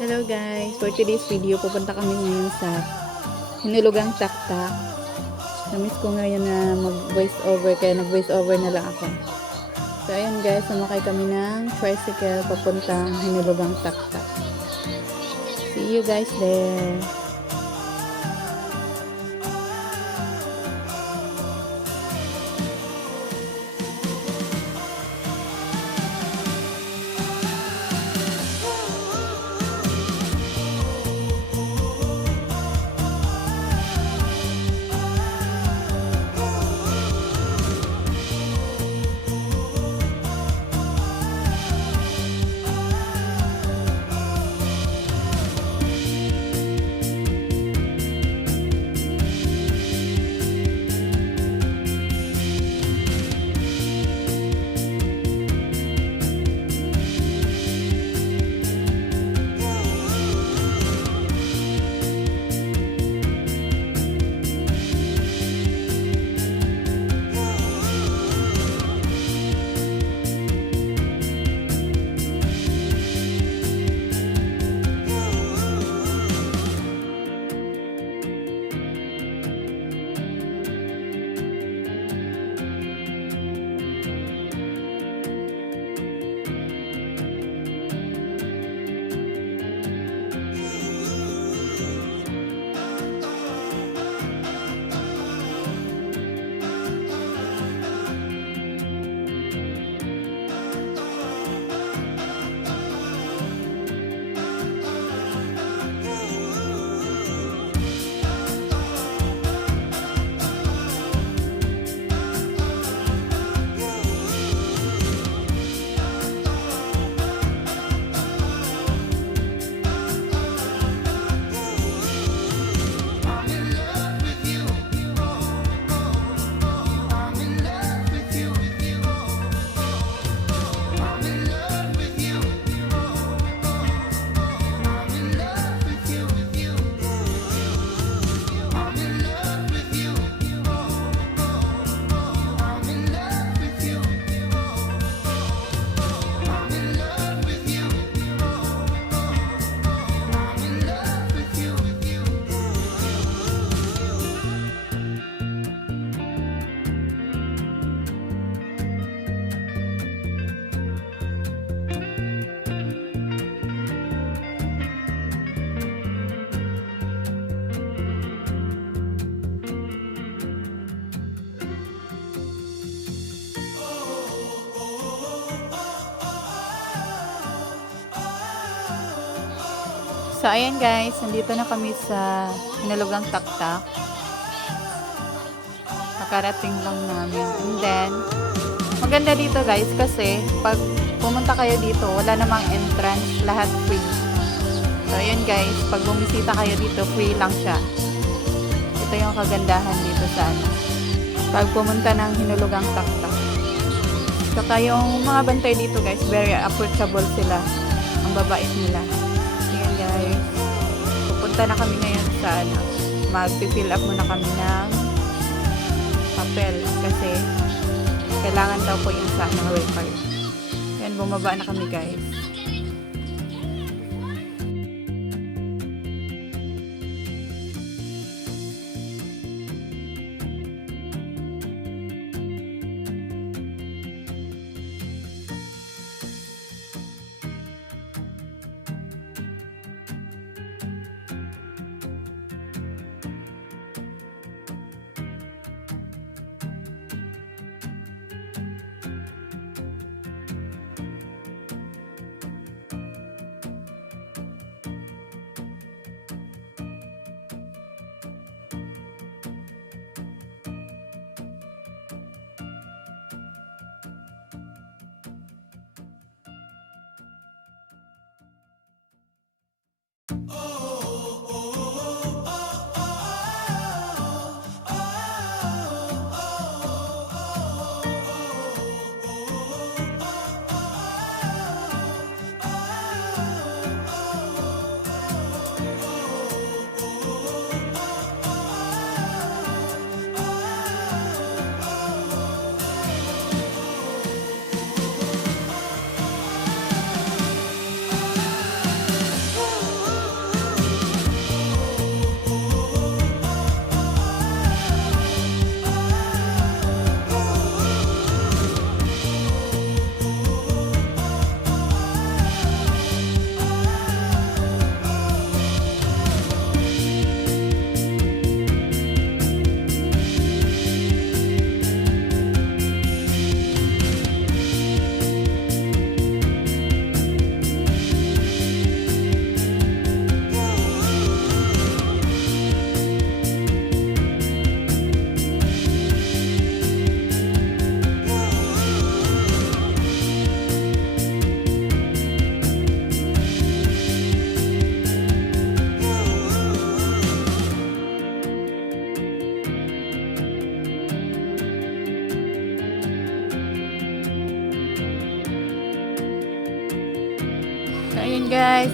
Hello guys, for today's video pupunta kami ngayon sa Hinulugang Taktak. Namiss ko ngayon na mag voice over kaya nag voice over na lang ako. So ayun guys, sumakay kami ng tricycle papuntang Hinulugang Taktak. See you guys there. So, ayan guys, nandito na kami sa Hinulugang Taktak. Nakarating lang namin. And then, maganda dito guys kasi pag pumunta kayo dito, wala namang entrance, lahat free. So, ayan guys, pag bumisita kayo dito, free lang siya. Ito yung kagandahan dito sa pag pumunta ng Hinulugang Taktak. Saka yung mga bantay dito guys, very approachable sila. Ang babait nila. Guys, pupunta na kami ngayon sa mag-fill up muna kami ng papel kasi kailangan daw po yung sa record. Yan, bumaba na kami guys.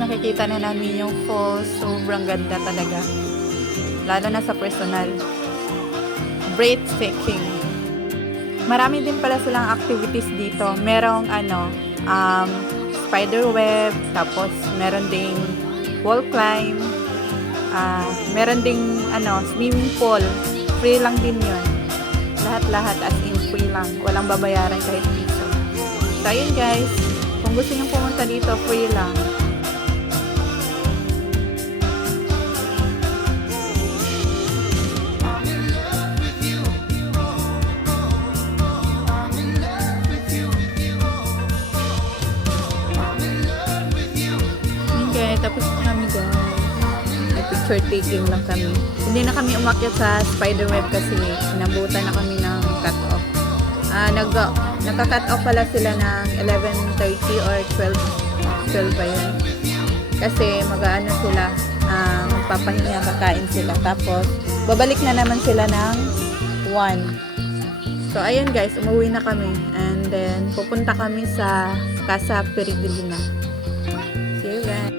nakikita na namin yung falls. Sobrang ganda talaga. Lalo na sa personal. Breathtaking. Marami din pala silang activities dito. Merong spider web, tapos meron ding wall climb, meron ding swimming pool. Free lang din yun. Lahat-lahat as in free lang. Walang babayaran kahit piso. So ayun guys, kung gusto nyo pumunta dito, free lang. Tapos kami guys, nag-picture taking lang kami. Hindi na kami umakyat sa spiderweb kasi inabutan na kami ng cut-off. Nagka-cut off pala sila ng 11:30 or 12 ba yun? Kasi mag-aano sila, magpapahinga, kakain sila. Tapos, babalik na naman sila ng 1. So, ayun guys, umuwi na kami. And then, pupunta kami sa Casa Peregrina. See you guys.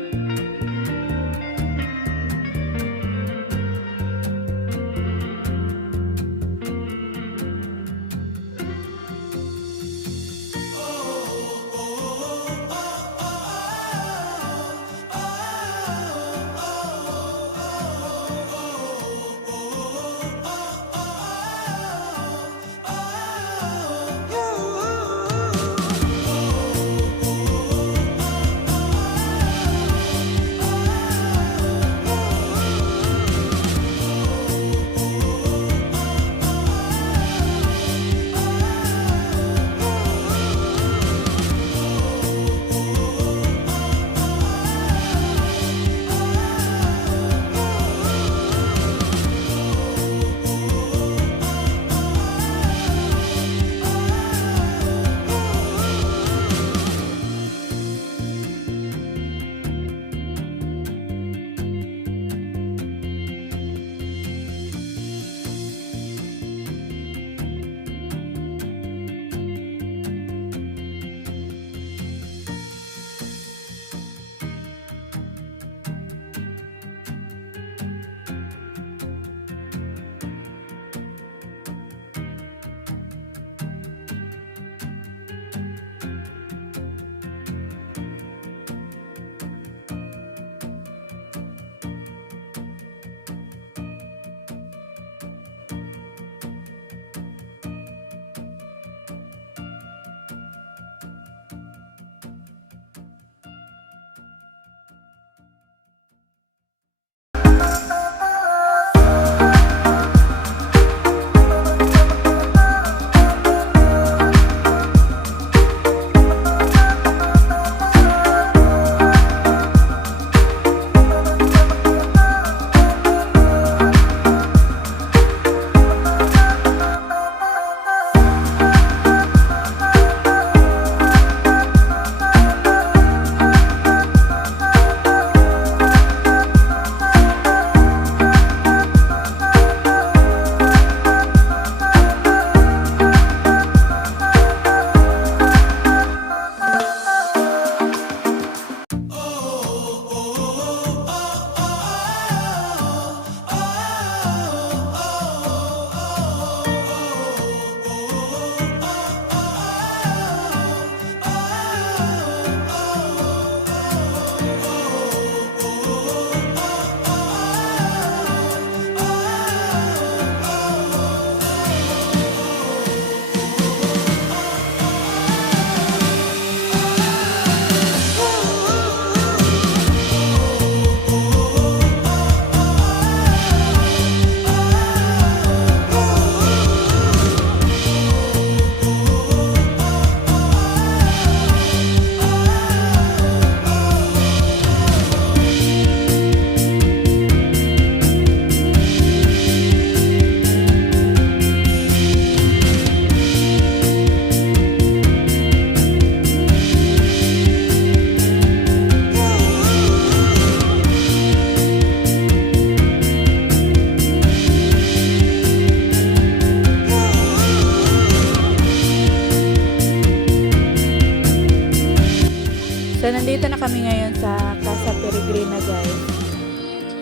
So, nandito na kami ngayon sa Casa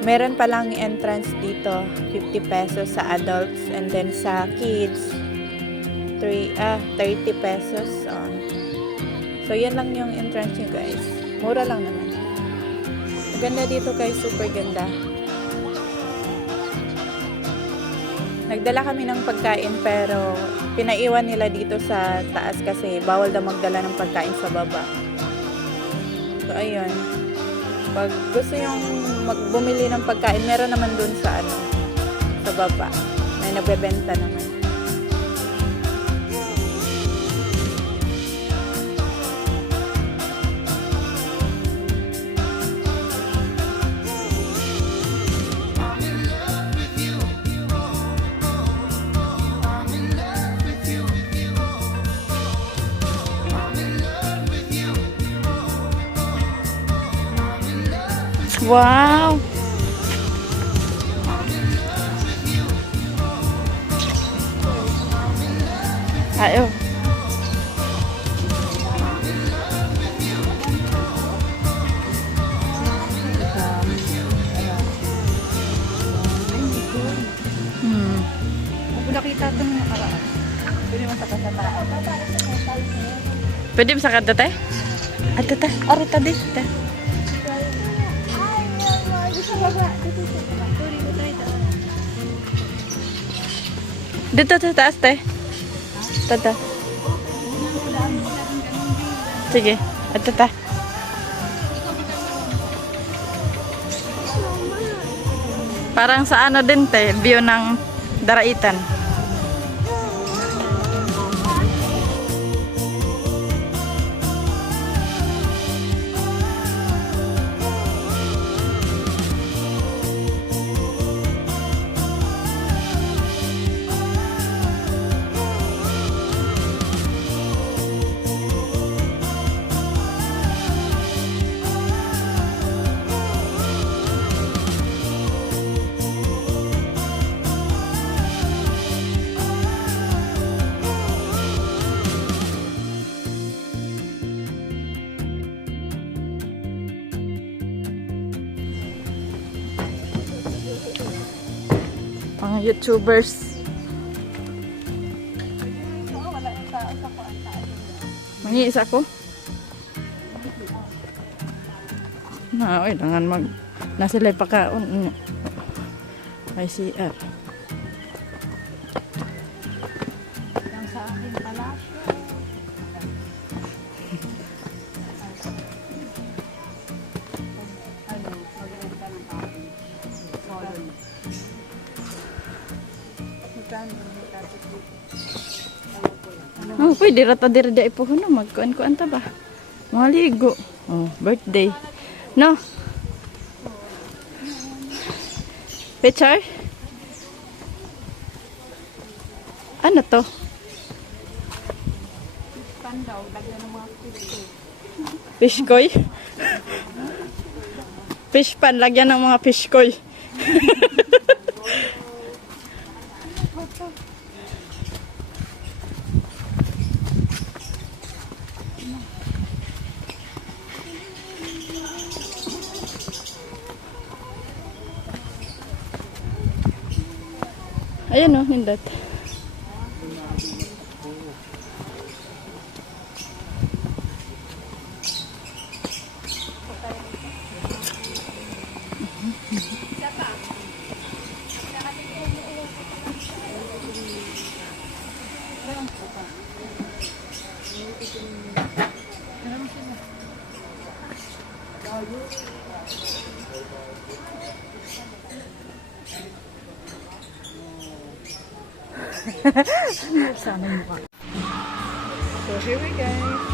Meron palang entrance dito, 50 pesos sa adults, and then sa kids 30 pesos. So yan lang yung entrance nyo guys. Mura lang naman. Maganda dito guys, super ganda. Nagdala kami ng pagkain pero pinaiwan nila dito sa taas kasi bawal daw magdala ng pagkain sa baba. So ayun. Pag gusto yung bumili ng pagkain, meron naman dun sa sa baba. May nagbebenta naman. Wow! Ayo. Ako nakita itong nakaraan. Pwede mo sakad na tao. Pwede masakad na tayo? At tata, arita din. Dito sa taas tayo. Tata. Sige, at tata. Parang sa ano din tayo, view ng Daraitan. Mga YouTubers. Mangiisa ko. Oy, dangan nasilay pa kaon. ICR. Yang sa akin pala. Magrenta ng akin. Solid. Oh, pwede rata diri da ipo no magkuan-kuan ta ba. Maligo. Oh, birthday. No. Picture? Ano to? Pandaw, lagyan ng mga fish. Fish koy? Fish pan, lagyan ng mga fish koy. Ayan o, nindot. Sana yung mukha. So here we go.